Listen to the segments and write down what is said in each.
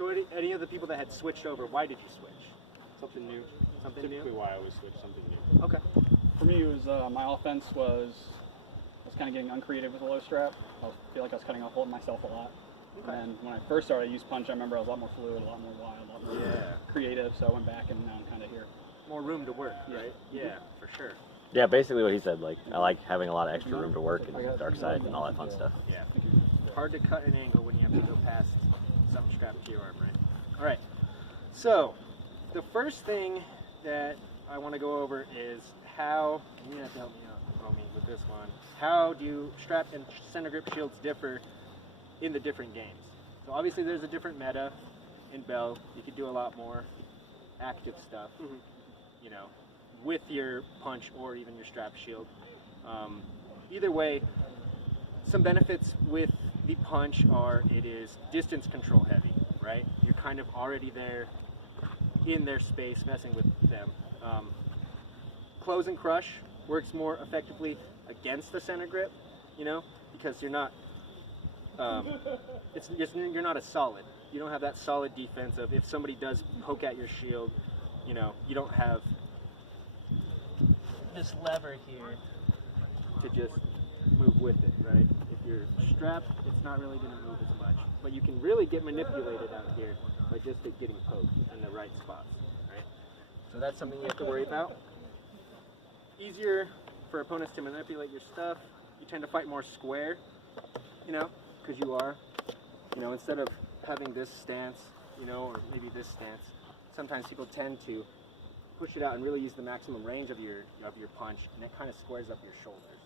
So any of the people that had switched over, why did you switch? Something new. Something Typically new? why I always switch, something new. Okay. For me, it was my offense was kind of getting uncreative with a low strap. I feel like I was cutting off holding myself a lot. Okay. And when I first started, I used punch. I remember I was a lot more fluid, a lot more wild, a lot more creative. So I went back, and now I'm kind of here. More room to work, Yeah. right? Yeah, for sure. Yeah, basically what he said. Like, I like having a lot of extra room to work and dark side and all that fun stuff. Yeah. Hard to cut an angle when you have to go past something strapped to your arm, right? All right. So, the first thing that I want to go over is how, you have to help me out, Romy, with this one. How do strap and center grip shields differ in the different games? So obviously there's a different meta in Bell. You could do a lot more active stuff, you know, with your punch or even your strap shield. Either way, some benefits with the punch are it is distance control heavy, right? You're kind of already there in their space messing with them. Close and crush works more effectively against the center grip, you know, because you're not you're not as solid. You don't have that solid defense of if somebody does poke at your shield, you know, you don't have this lever here to just move with it, right? If you're strapped, it's not really going to move as much. But you can really get manipulated out here by just getting poked in the right spots, right? So that's something you have to worry about. Easier for opponents to manipulate your stuff. You tend to fight more square, you know, because you are, you know, instead of having this stance, you know, or maybe this stance, sometimes people tend to push it out and really use the maximum range of your punch, and it kind of squares up your shoulders,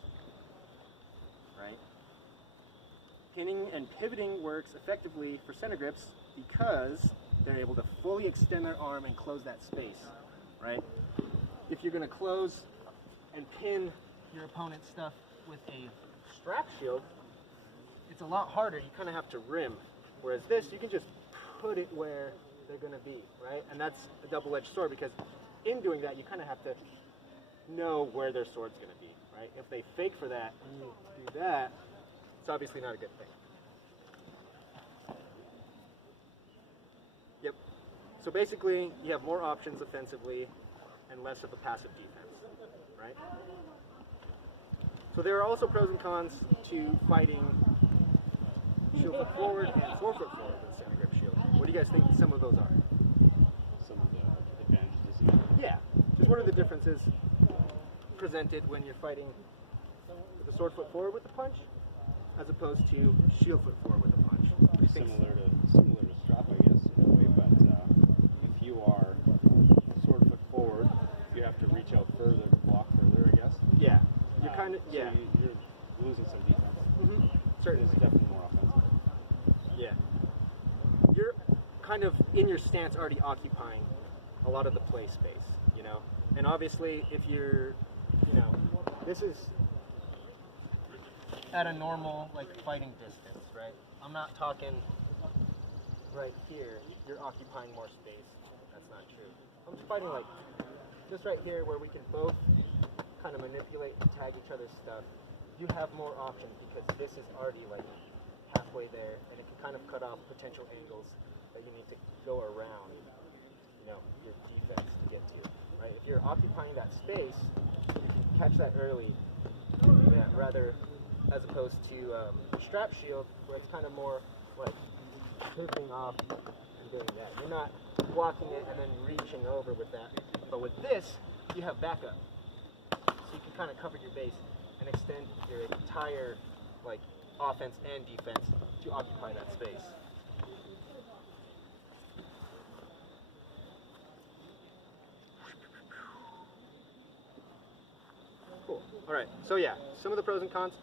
right? Pinning and pivoting works effectively for center grips because they're able to fully extend their arm and close that space, right? If you're going to close and pin your opponent's stuff with a strap shield, it's a lot harder. You kind of have to rim. Whereas this, you can just put it where they're going to be, right? And that's a double-edged sword because in doing that, you kind of have to know where their sword's going to be, right? If they fake for that and you do that, it's obviously not a good thing. Yep. So basically, you have more options offensively and less of a passive defense, right? So there are also pros and cons to fighting shield foot forward and forefoot forward with center grip shield. What do you guys think some of those are? Some of the advantages. Yeah. Just what are the differences presented when you're fighting with a sword foot forward with a punch as opposed to shield foot forward with a punch? Similar to strap, I guess, in a way, but if you are sword foot forward, you have to reach out further, block further, I guess. Yeah. You're kind of, yeah. So you're losing some defense. Certainly. It's definitely more offensive. Yeah. You're kind of in your stance already occupying a lot of the play space, you know? And obviously, if you're, you know, this is at a normal, like, fighting distance, right? I'm not talking right here. You're occupying more space. That's not true. I'm just fighting, like, just right here where we can both kind of manipulate and tag each other's stuff. You have more options because this is already, like, halfway there, and it can kind of cut off potential angles that you need to go around, you know, your defense to get to, right? If you're occupying that space, you can catch that early, yeah, rather as opposed to strap shield, where it's kind of more like pivoting off and doing that. You're not blocking it and then reaching over with that, but with this, you have backup, so you can kind of cover your base and extend your entire, like, offense and defense to occupy that space. Cool. All right. So yeah, some of the pros and cons.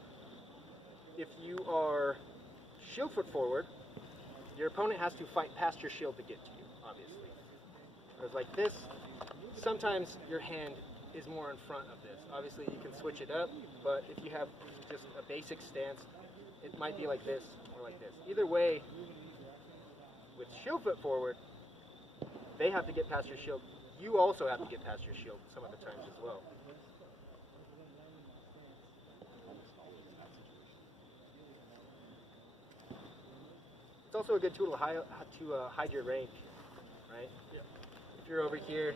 If you are shield foot forward, your opponent has to fight past your shield to get to you, obviously. Whereas like this, sometimes your hand is more in front of this. Obviously you can switch it up, but if you have just a basic stance, it might be like this or like this. Either way, with shield foot forward, they have to get past your shield. You also have to get past your shield some of the times as well. It's also a good tool to hide your range, right? Yeah. If you're over here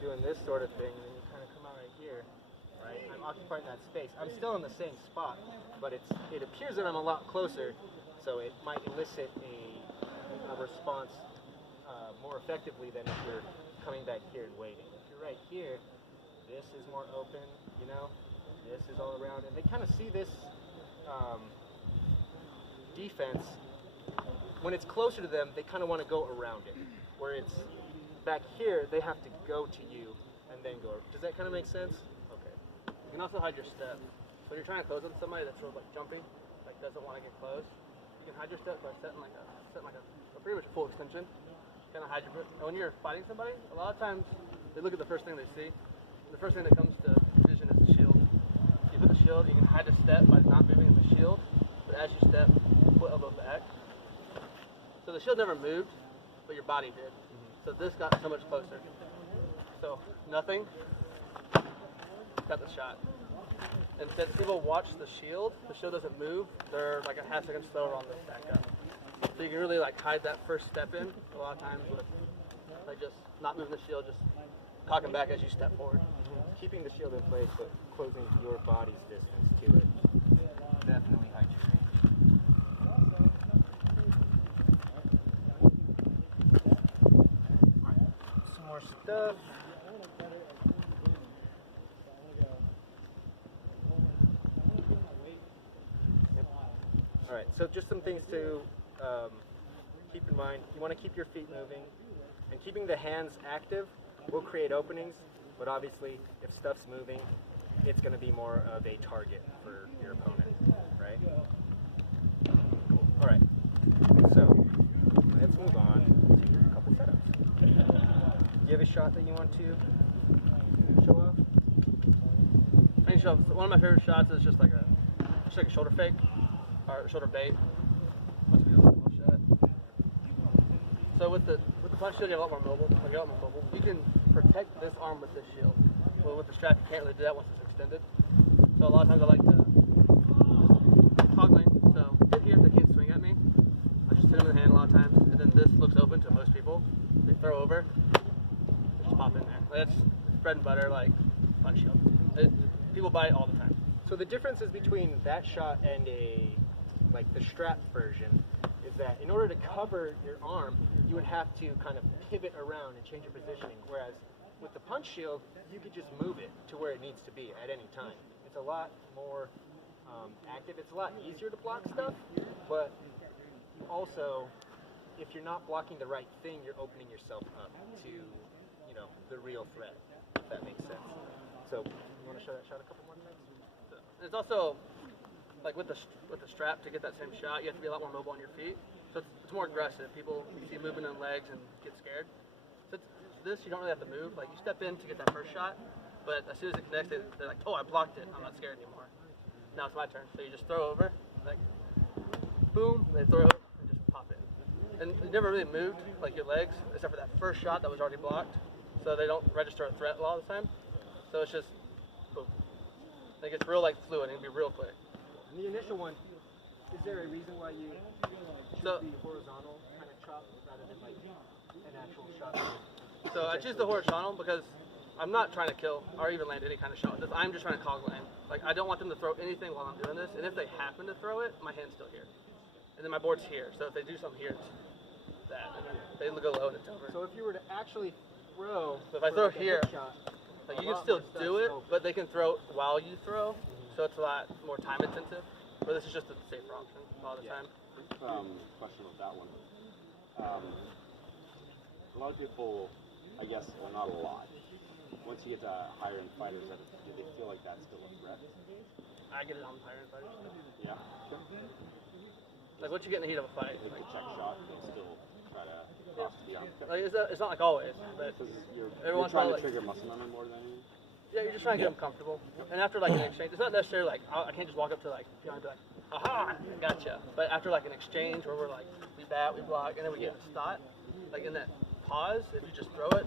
doing this sort of thing, then you kind of come out right here, right? I'm occupying that space. I'm still in the same spot, but it appears that I'm a lot closer, so it might elicit a response more effectively than if you're coming back here and waiting. If you're right here, this is more open, you know? This is all around, and they kind of see this defense. When it's closer to them, they kind of want to go around it. Where it's back here, they have to go to you and then go. Does that kind of make sense? Okay. You can also hide your step. When you're trying to close on somebody that's sort of like jumping, like doesn't want to get close, you can hide your step by setting like a pretty much a full extension. Kind of hide your. And when you're fighting somebody, a lot of times they look at the first thing they see. The first thing that comes to vision is the shield. You put the shield, you can hide the step by not moving the shield, but as you step, put elbow back. So the shield never moved, but your body did. So this got so much closer. So nothing, got the shot. And since people watch the shield doesn't move, they're like a half second slower on this back up. So you can really like hide that first step in a lot of times with like just not moving the shield, just cocking back as you step forward. Keeping the shield in place, but closing your body's distance to it. Definitely hide your range. Some more stuff. Yep. All right, so just some things to keep in mind. You want to keep your feet moving, and keeping the hands active will create openings, but obviously if stuff's moving, it's going to be more of a target for your opponent, right? Cool. All right, so let's move on to a couple setups. Do you have a shot that you want to show off? I can show one of my favorite shots is just like a shoulder fake or shoulder bait. So with the punch shield, you have a lot more mobile. You can protect this arm with this shield. Well, with the strap, you can't really do that once it's extended. So a lot of times I like to toggling. So hit here if they can't swing at me. I just hit them in the hand a lot of times, and then this looks open to most people. They throw over, they just pop in there. Like, that's bread and butter, like punch shield. People buy it all the time. So the differences between that shot and the strap version is that in order to cover your arm, you would have to kind of pivot around and change your positioning. Whereas with the punch shield, you could just move it to where it needs to be at any time. It's a lot more active. It's a lot easier to block stuff, but also, if you're not blocking the right thing, you're opening yourself up to, the real threat, if that makes sense. So, you want to show that shot a couple more times? It's also like with the strap, to get that same shot, you have to be a lot more mobile on your feet. So it's more aggressive. People see movement in legs and get scared. So this, you don't really have to move. Like you step in to get that first shot, but as soon as it connects, they're like, oh, I blocked it. I'm not scared anymore. Now it's my turn. So you just throw over, like boom, they throw it and just pop it. And you never really moved like your legs, except for that first shot that was already blocked. So they don't register a threat a lot of the time. So it's just boom. It gets real like fluid. It can be real quick. And the initial one, is there a reason why you choose the horizontal kind of chop rather than like an actual shot? So I choose the horizontal because I'm not trying to kill or even land any kind of shot. I'm just trying to cog land. Like I don't want them to throw anything while I'm doing this. And if they happen to throw it, my hand's still here. And then my board's here. So if they do something here, it's that. And then they go low and it's over. So if you were to actually throw, so if I throw like here, shot, like you can still do it, but they can throw while you throw. So it's a lot more time intensive. But this is just a safer option a lot of the time. Question about that one. A lot of people, I guess, well, not a lot. Once you get to higher end fighters, do they feel like that's still a threat? I get it on higher end fighters. Yeah. Like once you get in the heat of a fight, Like the check shot, they still try to cross the arm. like it's not like always, but Because you're everyone's trying to like, trigger muscle memory more than anything. yeah, you're just trying to get them comfortable. And after like an exchange, it's not necessarily like I can't just walk up to like and be like, aha, gotcha. But after like an exchange where we're like we bat, we block, and then we get a stot, like in that pause, if you just throw it,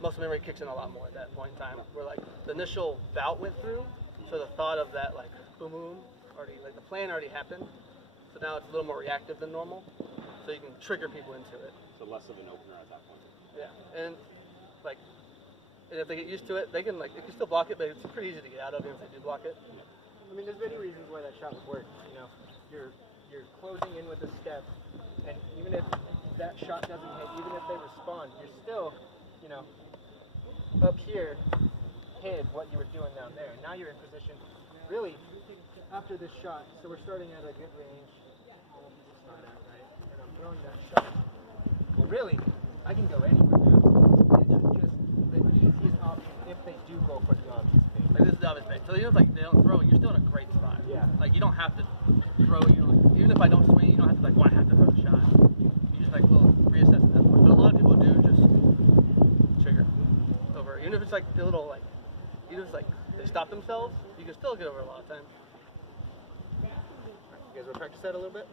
muscle memory kicks in a lot more at that point in time. Where like the initial bout went through, so the thought of that like boom boom already, like the plan already happened. So now it's a little more reactive than normal. So you can trigger people into it. So less of an opener at that point. Yeah, and like, and if they get used to it, they can still block it, but it's pretty easy to get out of even if they do block it. I mean, there's many reasons why that shot would work. You know, you're closing in with a step, and even if that shot doesn't hit, even if they respond, you're still, you know, up here hid what you were doing down there. Now you're in position, really, after this shot. So we're starting at a good range. Start out, right? And I'm throwing that shot. Well, really, I can go anywhere now. This is just the easiest option if they do go for the obvious thing. Like this is the obvious thing. So even if like they don't throw it, you're still in a great spot. Yeah. Like you don't have to throw it. Even if I don't swing, you don't have to like, well, I have to throw the shot. You just like will reassess at that point. But a lot of people do just trigger over. Even if it's like a little like, even if it's like they stop themselves, you can still get over a lot of times. You guys want to practice that a little bit?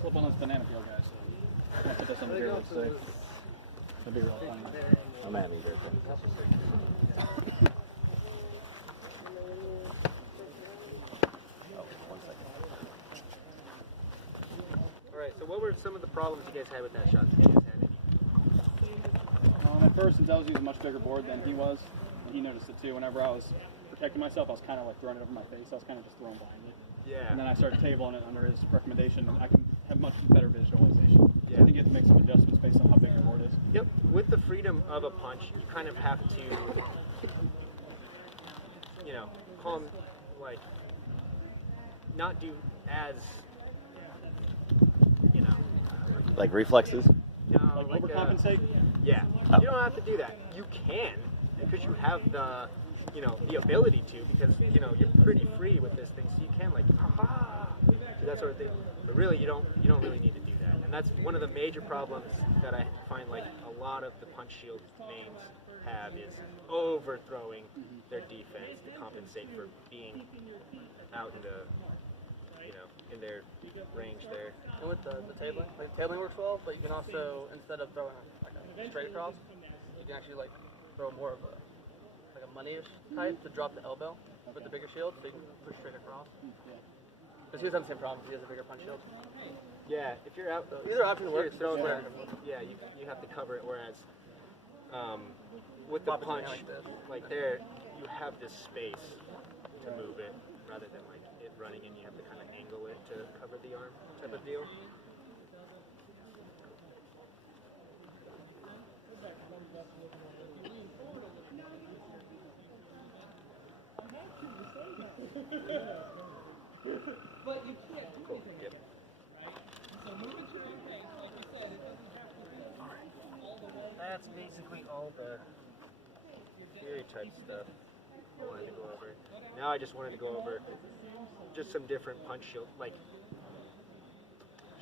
Slip on this banana peel, guys. I'll put this under here, let's see. That'd be real funny. I'm at me right there. Oh, 1 second. All right. So what were some of the problems you guys had with that shot? Did you guys have any? At first, since I was using a much bigger board than he was, and he noticed it too, whenever I was protecting myself, I was kind of like throwing it over my face. I was kind of just throwing blindly. Yeah. And then I started tabling it under his recommendation. I can have much better visualization. Yeah. So I think you have to make some adjustments based on how big your board is. Yep. With the freedom of a punch, you kind of have to, you know, calm, like, not do as, you know, Like reflexes? no, Like overcompensate? Yeah. Oh. You don't have to do that. You can, because you have the, you know, the ability to, because, you know, you're pretty free with this thing, so you can, like, ha-ha, do that sort of thing. But really, you don't really need to do that. And that's one of the major problems that I find, like, a lot of the punch shield names have is overthrowing their defense to compensate for being out in the, you know, in their range there. And with the tabling, like tabling works well, but you can also, instead of throwing like a straight across, you can actually like throw more of a like a money-ish type to drop the elbow with the bigger shield, so you can push straight across. Because he doesn't have the same problem. He has a bigger punch shield. Yeah, if you're out, So either option works. thrown Just there, yeah, you have to cover it, whereas with the Pop it punch, down like this. like there, you have this space to move it, rather than like it running and you have to kind of angle it to cover the arm type of deal. Cool. Yep. That's basically all the theory type stuff I wanted to go over. Now I just wanted to go over just some different punch shield, like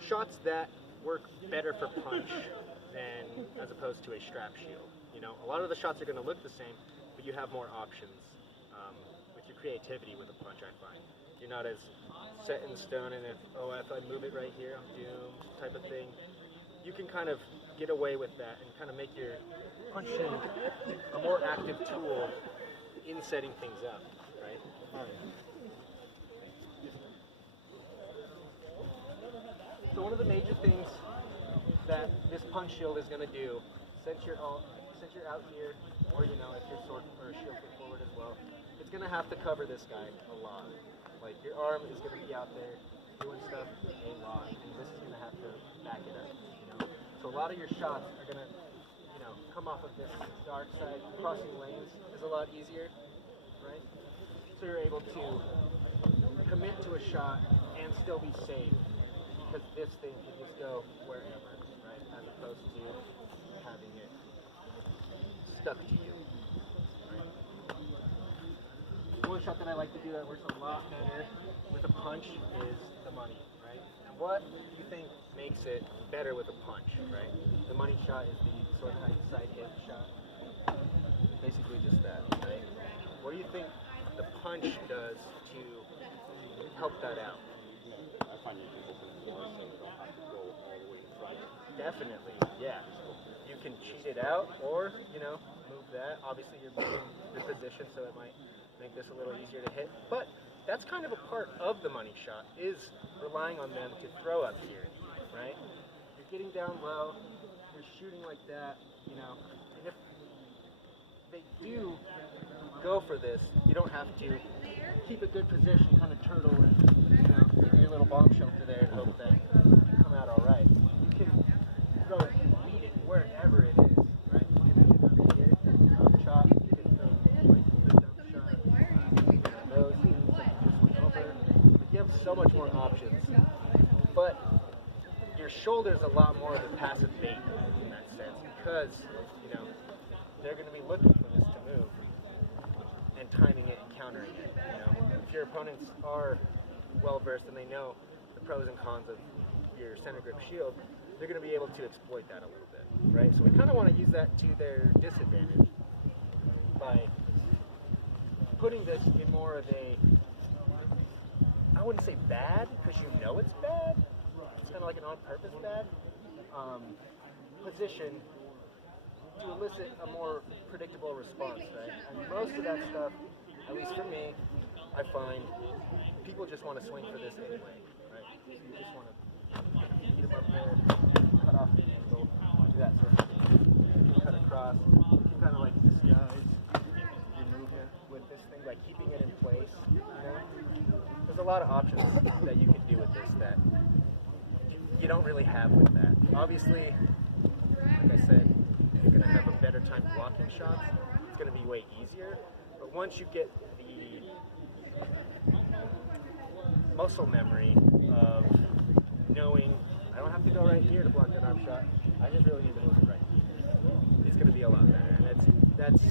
shots that work better for punch than as opposed to a strap shield. You know, a lot of the shots are going to look the same, but you have more options with your creativity with a punch. I find you're not as set in stone, and if I move it right here, I'm doomed type of thing. You can kind of get away with that and kind of make your punch shield a more active tool in setting things up, right? So one of the major things that this punch shield is going to do, since you're out here, or you know, if you're sword or shield foot forward as well, it's going to have to cover this guy a lot. Like your arm is going to be out there doing stuff a lot, and this is going to have to back it up. You know, so a lot of your shots are going to, you know, come off of this dark side. Crossing lanes is a lot easier, right? So you're able to commit to a shot and still be safe, because this thing can just go wherever, right? As opposed to having it stuck to you. Right? One shot that I like to do that works a lot better with a punch is the money, right? And what do you think makes it better with a punch, right? The money shot is the sort of side hip shot. Basically just that, right? What do you think the punch does to help that out? I find you can open the door so you don't have to go all the way in front. Definitely, yeah. You can cheat it out, or, you know, move that. Obviously, you're moving your position, so it might make this a little easier to hit. But that's kind of a part of the money shot, is relying on them to throw up here, right? You're getting down low, you're shooting like that, you know. And if they do go for this, you don't have to keep a good position, kind of turtle and, you know, your little bomb shelter there and hope that you come out all right. You can throw it and beat it wherever it is, right? You can do it here, dump shot, you can throw like the dump shot, those things, just went over. But you have so much more options. But your shoulder's a lot more of a passive bait in that sense, because, you know, they're going to be looking for this to move and timing it and countering it. You know, if your opponents are well versed and they know the pros and cons of your center grip shield, they're going to be able to exploit that a little bit, right? So we kind of want to use that to their disadvantage by putting this in more of a, I wouldn't say bad, because you know it's bad. It's kind of like an on-purpose bad position to elicit a more predictable response, right? And most of that stuff, at least for me, I find people just want to swing for this anyway, right? You just want to beat them up there, cut off the angle, do that sort of thing. You can cut across, you can kind of like disguise your movement with this thing by keeping it in place, you know? There's a lot of options that you can do with this that you don't really have with that. Obviously, like I said, you're going to have a better time blocking shots. It's going to be way easier. But once you get the muscle memory of knowing I don't have to go right here to block that arm shot, I just really need to move it right here, it's going to be a lot better. And that's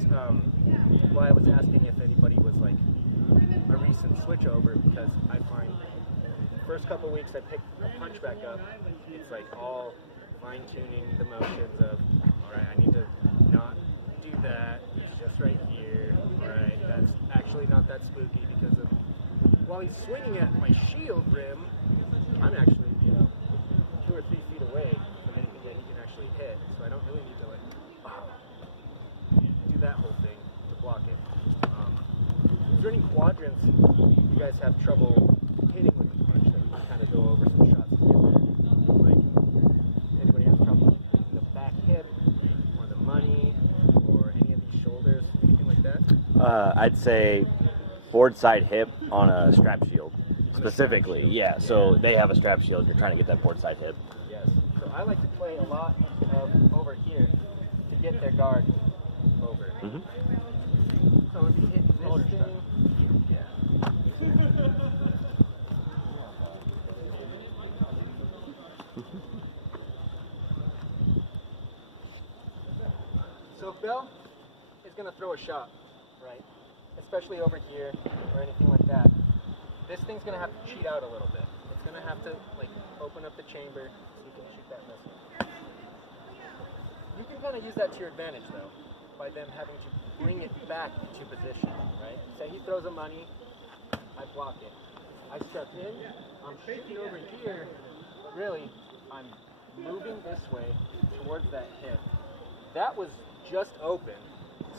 why I was asking if anybody was like a recent switch over, because I find the first couple weeks I picked a punch back up, it's like all fine-tuning the motions of, all right, I need to not do that, it's just right here, all right, that's actually not that spooky, because of, while he's swinging at my shield rim, I'm actually, you know, 2 or 3 feet away from anything that he can actually hit, so I don't really need to like, do that whole thing to block it. Is there any quadrants you guys have trouble hitting with the punch that you can kind of go over some shots to get there? Like, anybody has trouble with the back hip, or the money, or any of these shoulders, anything like that? I'd say board side hip on a strap shield. Specifically, yeah. So they have a strap shield. You're trying to get that board side hip. Yes. So I like to play a lot of over here to get their guard over. Mm-hmm. So I'm going to be hitting this thing. Yeah. So if Bell is going to throw a shot, right, especially over here or anything like that, this thing's going to have to cheat out a little bit. It's going to have to like open up the chamber so you can shoot that missile. You can kind of use that to your advantage though, by them having to bring it back into position, right? Say he throws a money, I block it. I step in, I'm shooting over here, but really I'm moving this way towards that hip. That was just open,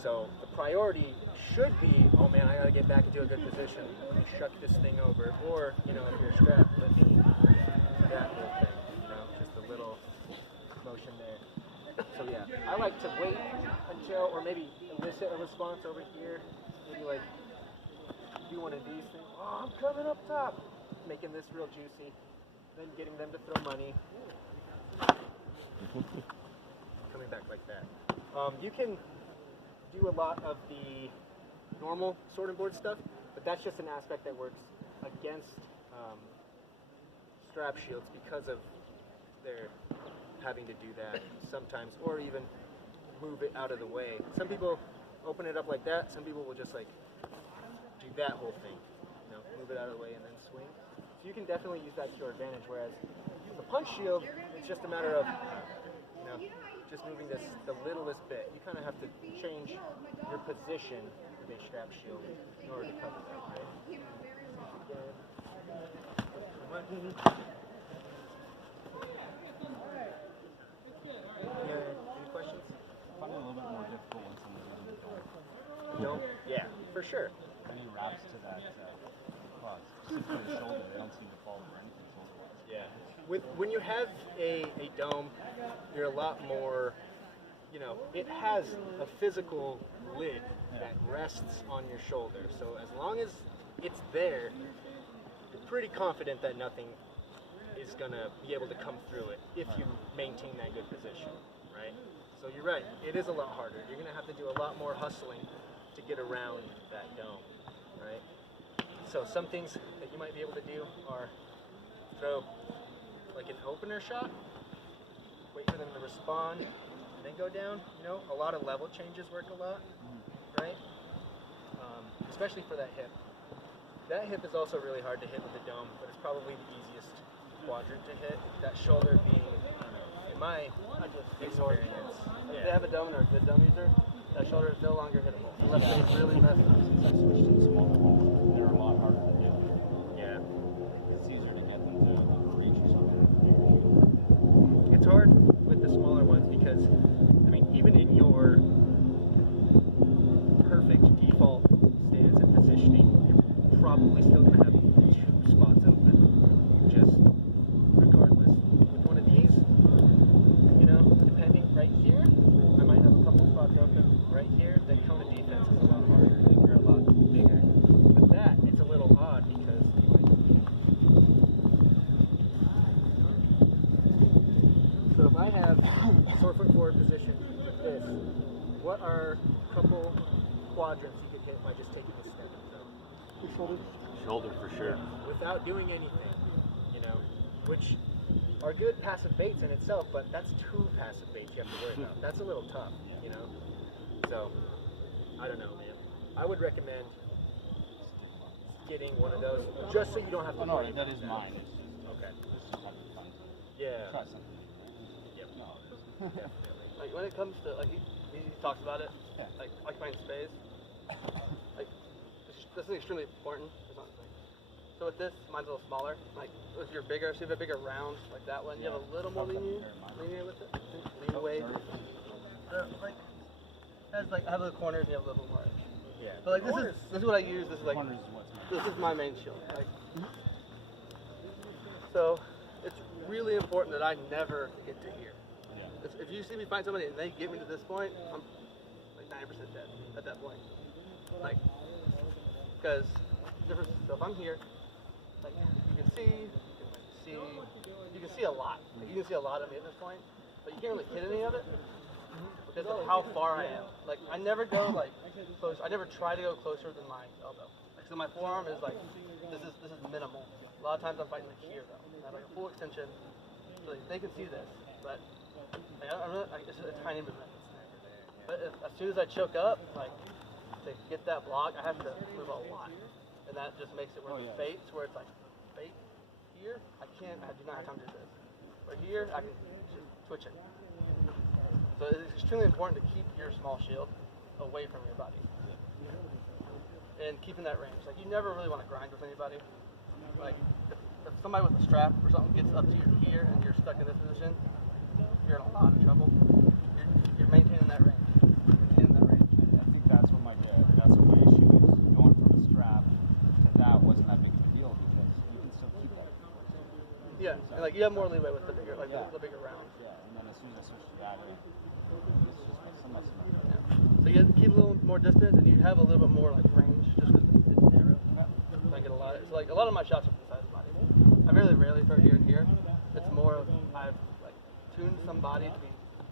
so the priority should be, oh man, I gotta get back into a good position. Let me shuck this thing over, or, you know, if you're strapped, let me do that whole thing, you know, just a little motion there. So yeah, I like to wait until, or maybe elicit a response over here, maybe like do one of these things. Oh, I'm coming up top, making this real juicy, then getting them to throw money. Coming back like that. You can do a lot of the normal sword and board stuff, but that's just an aspect that works against strap shields because of their having to do that sometimes, or even move it out of the way. Some people open it up like that, some people will just like do that whole thing, you know, move it out of the way and then swing. So you can definitely use that to your advantage, whereas the punch shield, it's just a matter of, you know, just moving this the littlest bit. You kind of have to change your position with a strap shield in order to cover that, right? Any questions? but when someone's using the dome. Don't. Yeah, for sure. Any wraps to that cross, specifically the shoulder, they don't seem to fall for anything shoulder-wise. Yeah. When you have a dome, you're a lot more, you know, it has a physical lid that rests on your shoulder. So as long as it's there, you're pretty confident that nothing is going to be able to come through it if you maintain that good position, right? So you're right, it is a lot harder. You're going to have to do a lot more hustling to get around that dome, right? So some things that you might be able to do are throw like an opener shot, wait for them to respond, and then go down. You know, a lot of level changes work a lot, right? Especially for that hip. That hip is also really hard to hit with the dome, but it's probably the easiest quadrant to hit. That shoulder being, in my experience, If they have a dome or a good dome user, that shoulder is no longer hittable. Unless they really mess up. Since I switched to the smaller balls, they're a lot harder to do. Yeah. It's easier to get them to reach or something. It's hard with the smaller ones because, I mean, even in your perfect default stance and positioning, you're probably still going to have 2 spots open, just regardless. With one of these, you know, depending right here, I might have a couple spots open. Right here, the cone of defense is a lot harder. You're a lot bigger. With that, it's a little odd because so if I have sore foot forward position like this, what are a couple quadrants you could hit by just taking a step in the zone? Shoulder for sure. Without doing anything, you know, which are good passive baits in itself, but that's 2 passive baits you have to worry about. That's a little tough, you know. So, I don't know, man. I would recommend getting one of those just so you don't have to Oh no, worry that about is mine. It's Okay. just having fun. Yeah. Try something. Yep. No, Definitely. Like when it comes to like he talks about it, Yeah. like occupying space. Like this is extremely important. It's not like, so with this, mine's a little smaller. Like if you're bigger, so you have a bigger round like that one, you have a little more linear with it. Leeway. Like has like I have the corners, and you have a little more edge. Yeah. But like this is what I use. This is like Corners is what's mine. this is my main shield. Like, so it's really important that I never get to here. Yeah. If you see me fight somebody and they get me to this point, I'm like 90% dead at that point. Like, because different. So if I'm here, like you can see a lot. Like, you can see a lot of me at this point, but you can't really hit any of it because of how far I am. Like I never go like close. I never try to go closer than my elbow. Like, so my forearm is like this is minimal. A lot of times I'm fighting like here though. I have like a full extension, so they can see this, but it's a tiny movement. But as soon as I choke up, like to get that block, I have to move a lot, and that just makes it where the baits, where it's like bait here, I do not have time to do this. But here, I can just twitch it. So it's extremely important to keep your small shield away from your body, and keeping that range. Like you never really want to grind with anybody. Like if somebody with a strap or something gets up to your ear and you're stuck in this position, you're in a lot of trouble. You're maintaining that range. I think that's what my issue is. Going from a strap to that wasn't that big of a deal because you can still keep that. Yeah, and like you have more leeway with the bigger, like Yeah. the bigger rounds. Yeah, and then as soon as I switched to that, it's just like so much. Yeah. So you keep a little more distance and you have a little bit more like range just because it's narrow. I get a lot. It's like a lot of my shots are from the side of the body. I very rarely throw here and here. It's more of I've like tuned somebody to be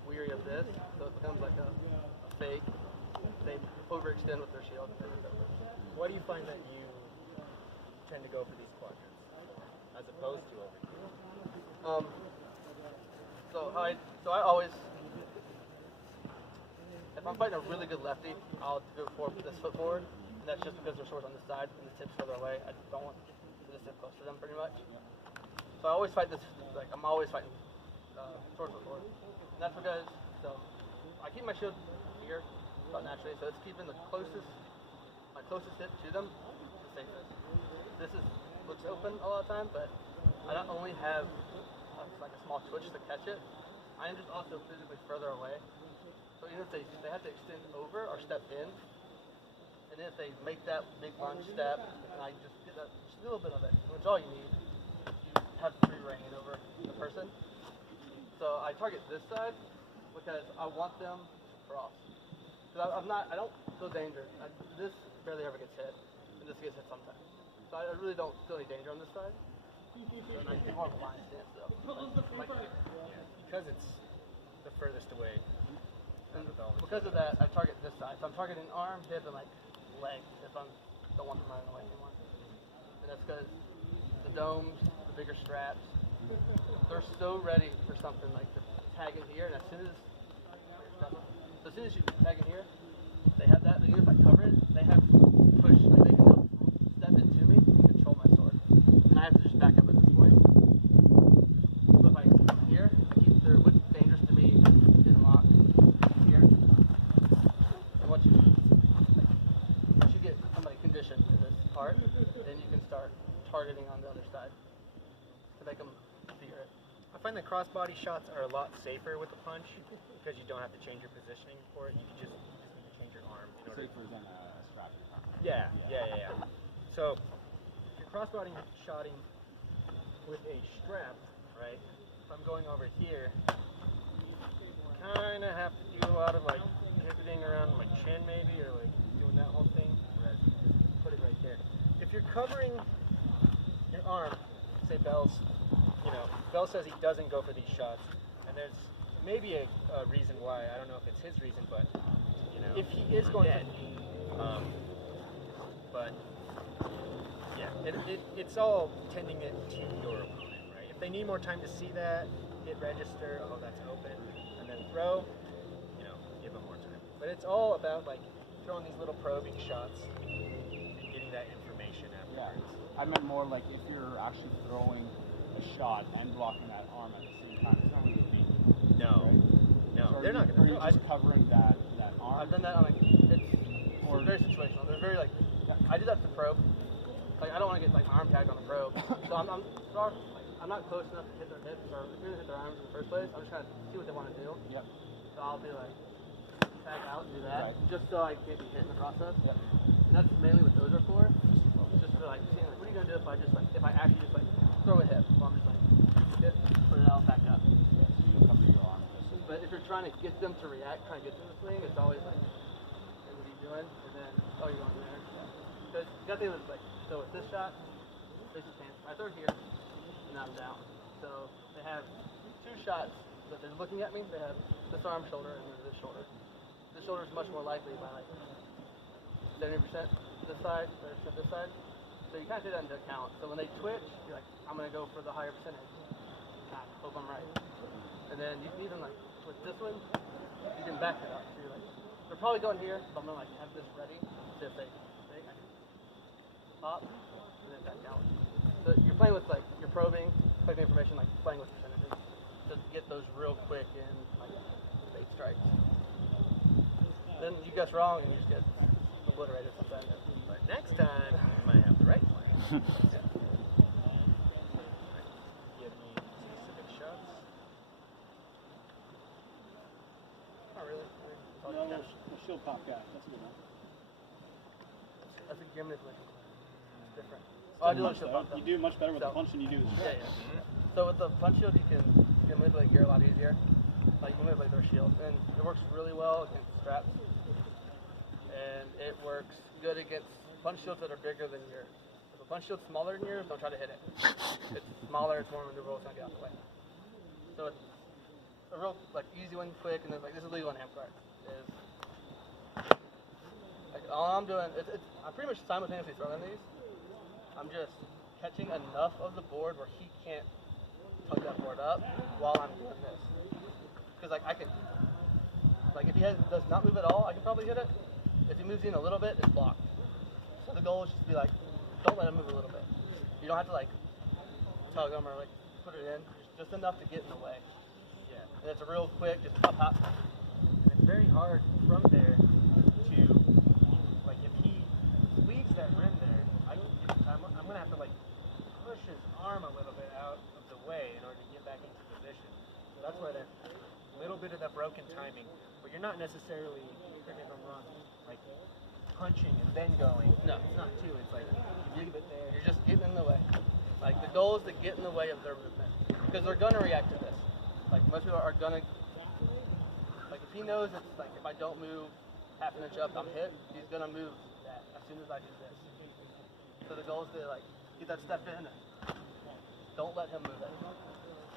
weary of this, so it becomes like a fake. They overextend with their shield. And it's over. Why do you find that you tend to go for these quadrants as opposed to over here? So I always, if I'm fighting a really good lefty, I'll go for this foot forward, and that's just because their sword's on this side and the tip's further away. I don't want this tip close to them pretty much. So I always fight this, like I'm always fighting sword foot forward. And that's because, so I keep my shield here, about naturally, so it's keeping my closest hit to them the safest. This looks open a lot of time, but I not only have like a small twitch to catch it, I am just also physically further away. So even if they have to extend over or step in, and then if they make that big lunge step, and I just get that just a little bit of it, which is all you need, you have free reign over the person. So I target this side because I want them to cross. Because I don't feel danger. This barely ever gets hit, and this gets hit sometimes. So I really don't feel any danger on this side. And I do more of a line stance though. Because it's the furthest away. And because of that, I target this side. So I'm targeting arm, hip, and like leg if I don't want them running away anymore. And that's because the domes, the bigger straps, they're so ready for something like to tag in here. And as soon as you tag in here, they have that. Even if I cover it, they have push. Like they can now step into me and control my sword. And I have to just back up at this point. But if I here, I keep their what's dangerous to me in lock here. And once you get somebody conditioned to this part, then you can start targeting on the other side to make them fear it. I find that crossbody shots are a lot safer with the punch because you don't have to change your positioning for it. You can just need to change your arm in order. Safer than a strap. Yeah. So if you're crossbody shotting with a strap, right? If I'm going over here, kind of have to do a lot of like pivoting around my chin maybe, or like doing that whole thing. Whereas you just put it right there. If you're covering your arm, say Bell's, Bell says he doesn't go for these shots, and there's maybe a reason why. I don't know if it's his reason, but if he is going for, but yeah, it's all tending it to your opponent, right? If they need more time to see that, hit register, oh that's open, and then throw, give them more time. But it's all about like throwing these little probing shots and getting that information afterwards. Yeah, I meant more like if you're actually throwing a shot and blocking that arm at the same time. It's not really mean. No, So they're not going to. Are you just covering that arm? I've done that on it's very situational. They're very like I do that to probe. Like I don't want to get like my arm tagged on a probe. So I'm not close enough to hit their hips or even hit their arms in the first place. I'm just trying to see what they want to do. Yep. So I'll be like tag out and do that just so I can't be hit in the process. Yep. And that's mainly what those are for. Just for like seeing like what are you gonna do if I actually just like throw a hip? So I'm just like hit, put it out, back up. But if you're trying to get them to react, trying to get them to swing, it's always like, hey, what are you doing? And then, oh, you're going there. Because you got to think of it like, so with this shot, face his hands. I throw it here, and I'm down. So they have two shots that they're looking at me. They have this arm, shoulder, and then this shoulder. This shoulder is much more likely by like 70% this side, 30% this side. So you kind of take that into account. So when they twitch, you're like, I'm going to go for the higher percentage. Hope I'm right. And then you can even like, with this one, you can back it up. So you're like, they're probably going here, but I'm going to like have this ready. So if they pop, and then back down. So you're playing with like, you're probing, collecting information, like playing with percentages. To get those real quick in like fake strikes. Then you guess wrong and you just get obliterated sometimes. But next time, you might have the right plan. Yeah. Do you have any specific shots? Not really. No, the shield pop guy. That's a good one. That's a gear manipulation. It's different. Oh, I do love shield pop. You do much better with the punch than you do the strike. Yeah. So with the punch shield, you can manipulate gear a lot easier. Like you can manipulate their shield, and it works really well against straps. And it works good against punch shields that are bigger than yours. If a punch shield's smaller than yours, don't try to hit it. It's smaller, it's more maneuverable, it's gonna get out of the way. So it's a real like easy one, quick, and then like this is legal in hand guard. Is like all I'm doing, I'm pretty much simultaneously throwing these. I'm just catching enough of the board where he can't tug that board up while I'm doing this. Because like I can, like if he does not move at all, I can probably hit it. If he moves in a little bit, it's blocked. So the goal is just to be like, don't let him move a little bit. You don't have to like tug him or like put it in, just enough to get in the way. Yeah. And it's a real quick, just pop, pop. And it's very hard from there to, like if he leaves that rim there, I'm going to have to like push his arm a little bit out of the way in order to get back into position. So that's why that little bit of that broken timing, where you're not necessarily, correct me if I'm wrong, like punching and then going. No. It's not too. It's like you leave it there. You're just getting in the way. Like the goal is to get in the way of their movement because they're gonna react to this. Like most people are gonna. Like if he knows it's like if I don't move half an inch up, I'm hit. He's gonna move that as soon as I do this. So the goal is to like get that step in. Don't let him move it.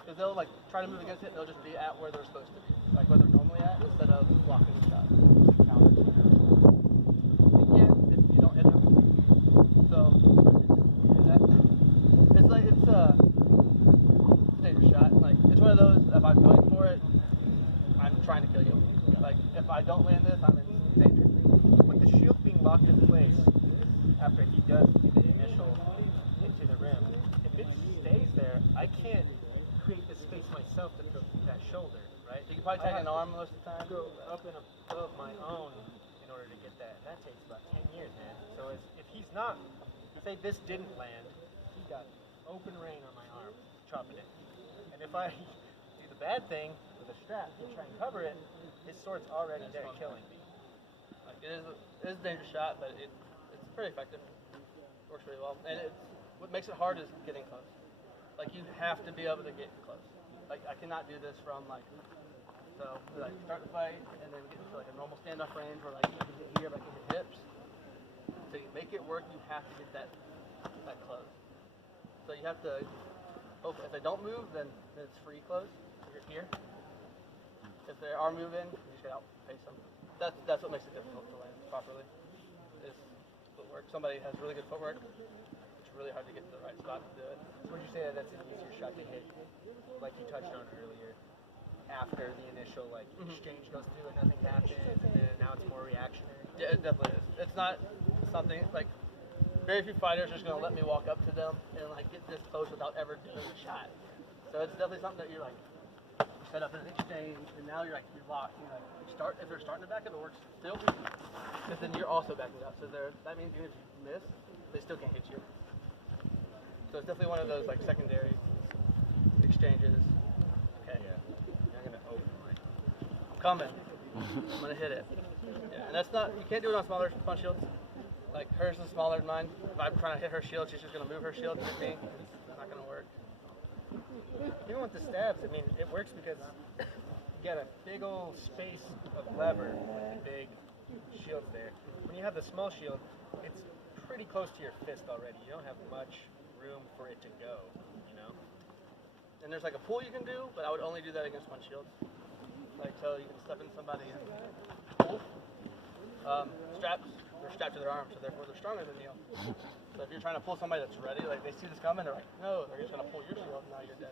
Because they'll like try to move against it. They'll just be at where they're supposed to be, like where they're normally at, instead of blocking the shot. Yeah, if you don't hit them. So do that. It's like it's a dangerous shot. Like it's one of those. If I'm going for it, I'm trying to kill you. Like if I don't land this, I'm in danger. With the shield being locked in place after he does do the initial into the rim, if it stays there, I can't create the space myself to throw that shoulder, right? You can probably I take have an arm to most of the time. go up and above my own in order to get that. That takes about 10 years, man. So if he's not, say this didn't land, he got open rein on my arm, chopping it. And if I do the bad thing with a strap and try and cover it, his sword's already there killing me. Like it is a dangerous shot, but it's pretty effective. Works really well. And what makes it hard is getting close. Like you have to be able to get close. Like I cannot do this from like start the fight and then get into like a normal standoff range where like I can hit here, but I can hit hips. To make it work, you have to get that close. So you have to. If they don't move, then it's free close. You're here. If they are moving, you just gotta outpace them. That's what makes it difficult to land properly. Is footwork. Somebody has really good footwork. It's really hard to get to the right spot to do it. Would you say that that's an easier shot to hit, like you touched on earlier, after the initial exchange goes through and nothing happens, and then now it's more reactionary? Yeah, it definitely is. It's not something like very few fighters are just gonna let me walk up to them and like get this close without ever doing a shot. So it's definitely something that you're like set up in an exchange, and now you're locked. You're like if they're starting to back up, it works still, because then you're also backing up. So that means even if you miss, they still can't hit you. So it's definitely one of those like secondary exchanges. Okay. Yeah. I'm gonna open my. I'm coming. I'm gonna hit it. Yeah, and that's not. You can't do it on smaller punch shields. Like hers is smaller than mine. If I'm trying to hit her shield, she's just gonna move her shield to hit me. It's not gonna work. Even with the stabs, I mean, it works because you got a big old space of lever with the big shields there. When you have the small shield, it's pretty close to your fist already. You don't have much room for it to go, you know? And there's like a pull you can do, but I would only do that against one shield. Like so you can step in somebody and pull. They're strapped to their arms, so therefore they're stronger than you. So if you're trying to pull somebody that's ready, like they see this coming, they're like, no, they're just gonna pull your shield, and now you're dead.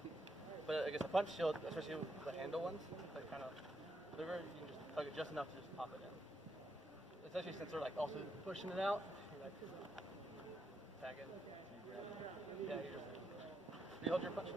But against a punch shield, especially with the handle ones, like kind of liver, you can just tug it just enough to just pop it in. Especially since they're like also pushing it out, you're like tag it. Yeah, you hold your punch.